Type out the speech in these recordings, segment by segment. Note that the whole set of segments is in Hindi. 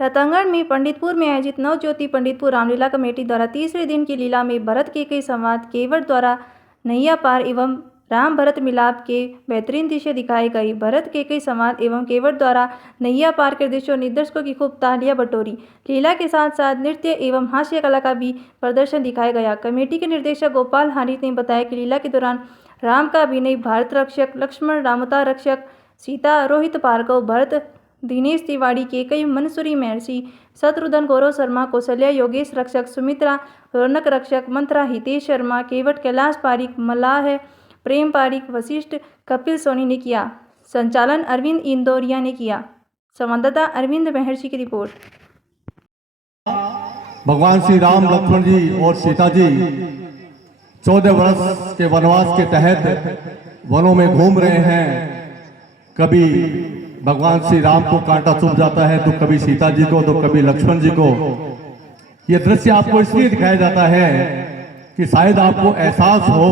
रतंगड़ में पंडितपुर में आयोजित नवज्योति पंडितपुर रामलीला कमेटी द्वारा तीसरे दिन की लीला में भरत केकई संवाद केवट द्वारा नैया पार एवं राम भरत मिलाप के बेहतरीन दृश्य दिखाए गए। भरत केकई संवाद एवं केवट द्वारा नैया पार के दृश्यों ने दर्शकों की खूब तालियां बटोरी। लीला के साथ साथ नृत्य एवं हास्य कला का भी प्रदर्शन दिखाया गया। कमेटी के निर्देशक गोपाल हानित ने बताया कि लीला के दौरान राम का अभिनय भारत रक्षक, लक्ष्मण रामता रक्षक, सीता रोहित भार्गव, भरत दिनेश तिवारी, केकई मनसूरी महर्षि, शत्रुघ्न गौरव शर्मा, कौशल्या योगेश रक्षक, सुमित्रा रौनक रक्षक, मंत्रा हितेश शर्मा, केवट कैलाश पारिक, मलाह प्रेम पारिक, वशिष्ठ कपिल सोनी ने किया। संचालन अरविंद इंदौरिया ने किया। संवाददाता अरविंद महर्षि की रिपोर्ट। भगवान श्री राम, लक्ष्मण जी और सीता जी 14 वर्ष के वनवास के तहत वनों में घूम रहे हैं। कभी भगवान श्री राम को कांटा चुभ जाता है तो कभी सीता जी को, तो कभी लक्ष्मण जी को। यह दृश्य आपको इसलिए दिखाया जाता है कि शायद आपको एहसास हो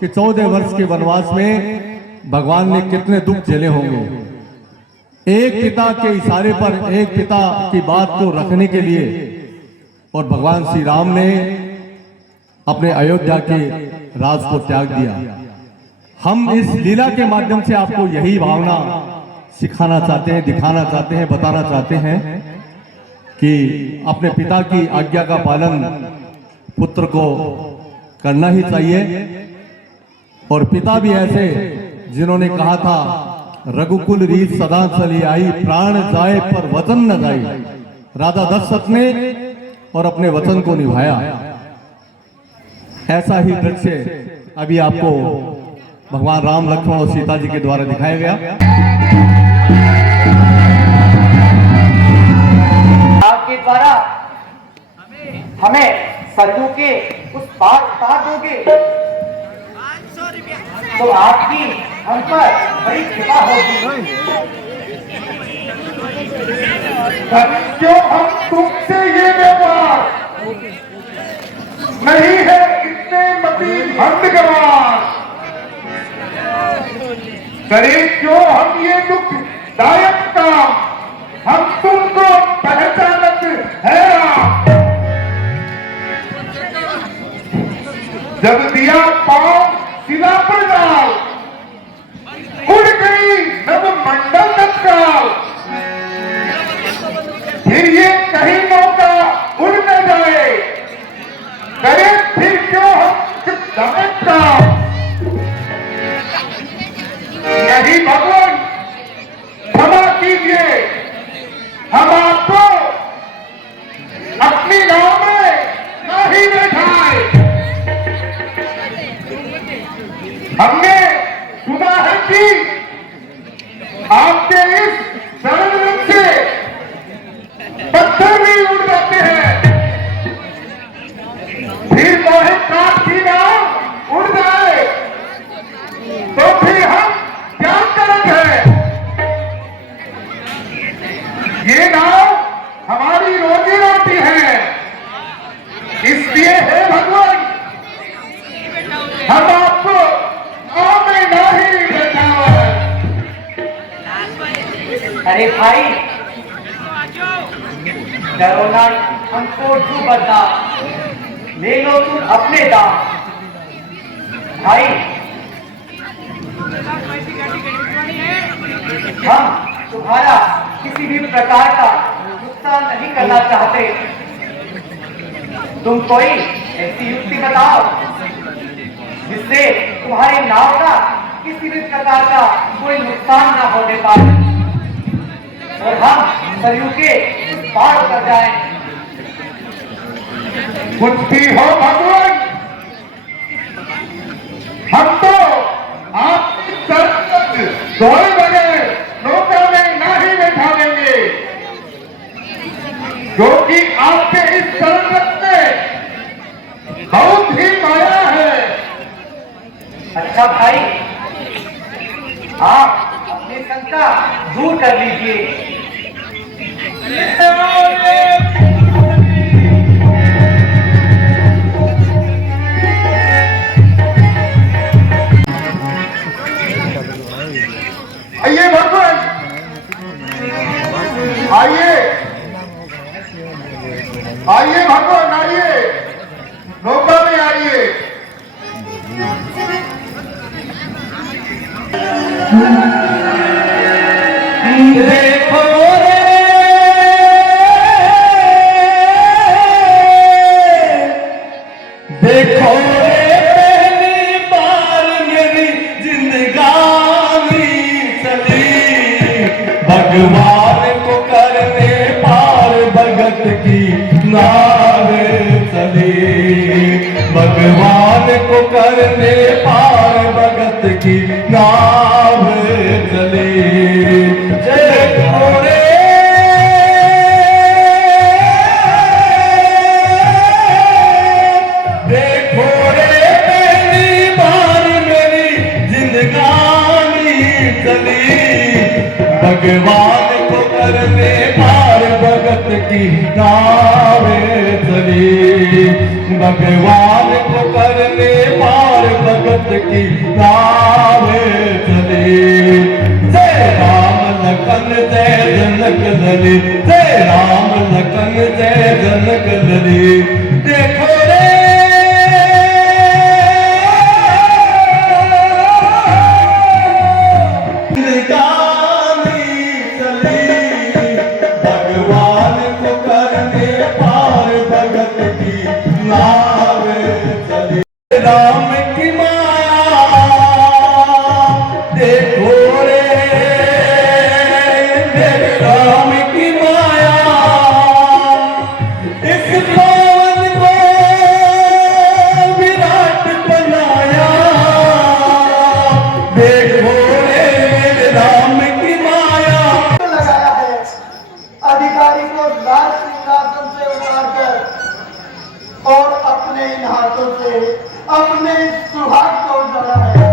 कि 14 वर्ष के वनवास में भगवान ने कितने दुख झेले होंगे। एक पिता के इशारे पर, एक पिता की बात को रखने के लिए, और भगवान श्री राम ने अपने अयोध्या के राज को त्याग दिया। हम इस लीला के माध्यम से आपको यही भावना सिखाना चाहते हैं, दिखाना चाहते हैं, बताना चाहते हैं कि अपने पिता की आज्ञा का पालन पुत्र को करना ही चाहिए। और पिता भी ऐसे जिन्होंने कहा था, रघुकुल रीत सदा चली आई, प्राण जाए पर वचन न जाए। राजा दशरथ ने और अपने वचन को निभाया। ऐसा ही दृश्य अभी आपको भगवान राम, लक्ष्मण और सीता जी के द्वारा दिखाया गया। आपके द्वारा हमें सरयू के उस पार उतार दोगे तो आपकी हम पर बड़ी कृपा होगी। क्यों हम तुमसे ये व्यवहार नहीं है, इतने मती भंडगवार करे, क्यों हम ये दुखदायक काम, हम तुमको पहचानत है राम। जब दिया पांव सिला पर डाल, उड़ गई नव मंडल तत्काल। फिर ये कहीं मौका उड़ न जाए, करे फिर क्यों हम काम। नहीं भगवान क्षमा कीजिए, हम आपको अपनी गांव में नहीं बैठाए। हमने सुना है कि आपके इस सरल रूप से पत्थर भी उड़ जाते हैं। फिर मोहे काट की नाव उड़ जाए तो फिर हम क्या करेंगे। ये नाव हमारी रोजी रोटी है, इसलिए है भगवान हम आपको गांव में नहीं बैठाए। अरे भाई डरो ना, हमको तू बता, ले लो तुम अपने दाम। भाई हम तुम्हारा किसी भी प्रकार का नुकसान नहीं करना चाहते। तुम कोई ऐसी युक्ति बताओ जिससे तुम्हारी नाव का किसी भी प्रकार का कोई नुकसान ना होने पाए और हम सरयू के पार कर जाएं। कुछ भी हो भगवान, हम तो आपकी तरफ दौड़े बगैर नौका में नहीं बैठा देंगे, क्योंकि आपके इस सरगत में बहुत ही माया है। अच्छा भाई, आप अपनी शंका दूर कर लीजिए। आइए भगवान, आइए आइए भगवान, आइए नौका में आइए। देखो रे, देखो रे, पहली बार मेरी जिंदगानी चली, भगवान को करने पार भगत की नाव चली, भगवान को करने पार भगत की नाव चली। देखो रे, देखो रे, पहली बार मेरी जिंदगानी चली, भगवान को करने पार भगत की नाव चली, भगवान को करने पार भगत की नाव चली। जय राम लखन जय जनक लली, जय राम लखन जय जनक लली। देखो रे, जिंदगानी चली, भगवान को करने पार भगत की नाव चली। राम की माया देखो रे, मेरे राम की माया, इस पवन को विराट बनाया। देखो रे, मेरे राम की माया। लगाया है, अधिकारी को लाल सिंहासन से उतारकर और अपने इन हाथों से अपने सुहाग को उजाड़ा है।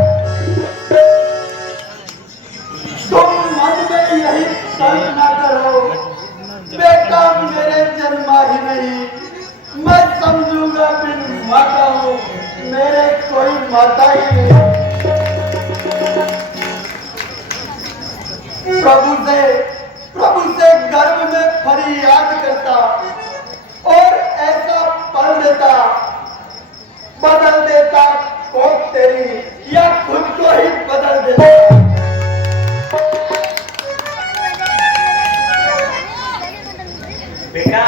तुम मन में यही कल्पना करो, बेटा मेरे जन्मा ही नहीं, मैं समझूंगा बिन माता हूँ, मेरे कोई माता ही नहीं। प्रभु से गर्भ में फरियाद करता और ऐसा पढ़ देता, बदल देता कोख तेरी, या खुद को ही बदल देता। बेटा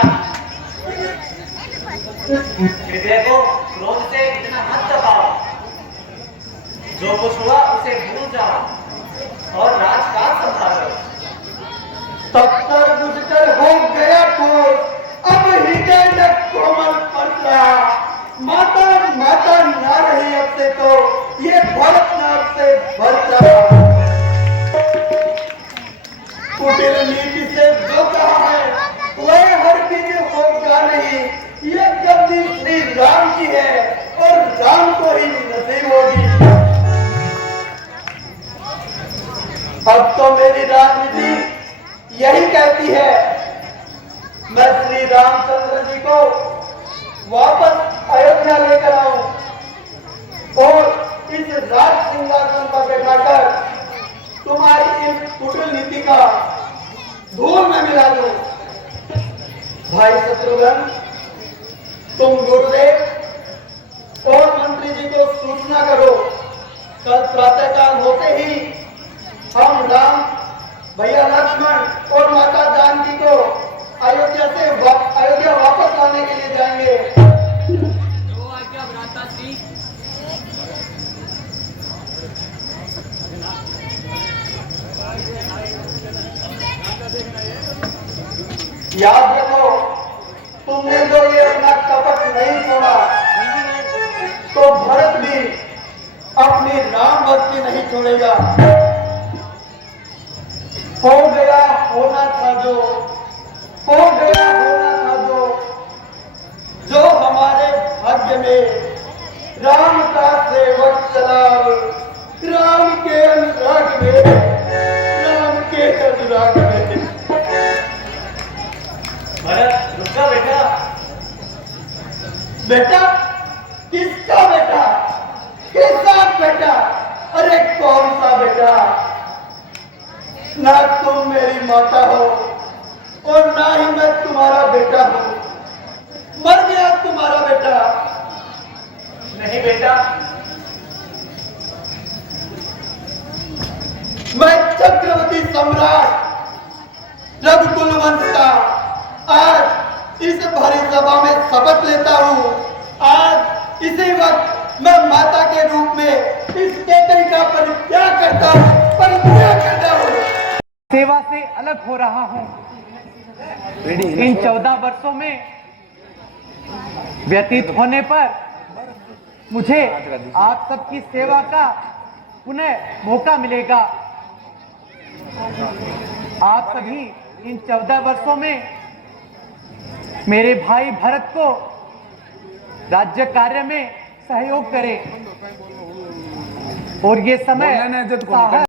हृदय को क्रोध से इतना मत दबाओ, जो कुछ हुआ उसे भूल जाओ और राजकाज संभालो। तत्पर गुजर हो गया ठोस, अब हृदय में कोमल पड़ गया। माता माता ना रही अब से तो ये भरत नाम से भर रहा। कुटिल नीति से जो कहा है वह हर चीज होगा नहीं, ये गद्दी श्री राम की है और राम को ही नसीब होगी। अब तो मेरी राजनीति यही कहती है, मैं श्री रामचंद्र जी को वापस अयोध्या लेकर आऊं और इस राज सिंहासन पर बैठाकर तुम्हारी इन कुटिल नीति का धूल में मिला दूं। भाई शत्रुघ्न, तुम गुरुदेव और मंत्री जी को सूचना करो, कल प्रातःकाल होते ही हम राम, भैया लक्ष्मण और माता जानकी को अयोध्या वापस लाने के लिए जाएंगे। याद रखो, तुमने जो ये अपना कपट नहीं छोड़ा तो भरत भी अपनी राम भक्ति नहीं छोड़ेगा। हो गया होना था जो, हो गया होना था जो हमारे भाग्य में राम का सेवक चला, राम के अनुराग में, राम के अनुराग में। भरत रुक जा बेटा। बेटा? किसका बेटा? किसका बेटा? अरे कौन सा बेटा? ना तुम मेरी माता हो और ना ही मैं तुम्हारा बेटा हूं। तुम्हारा बेटा? नहीं बेटा, मैं चक्रवर्ती सम्राट रघुकुल वंश का आज इस भरी सभा में शपथ लेता हूँ। आज इसी वक्त मैं माता के रूप में इस केकई का परित्याग करता हूँ। सेवा से अलग हो रहा हूं। इन 14 वर्षों में व्यतीत होने पर मुझे आप सबकी सेवा का पुनः मौका मिलेगा। आप सभी इन 14 वर्षों में मेरे भाई भरत को राज्य कार्य में सहयोग करें और ये समय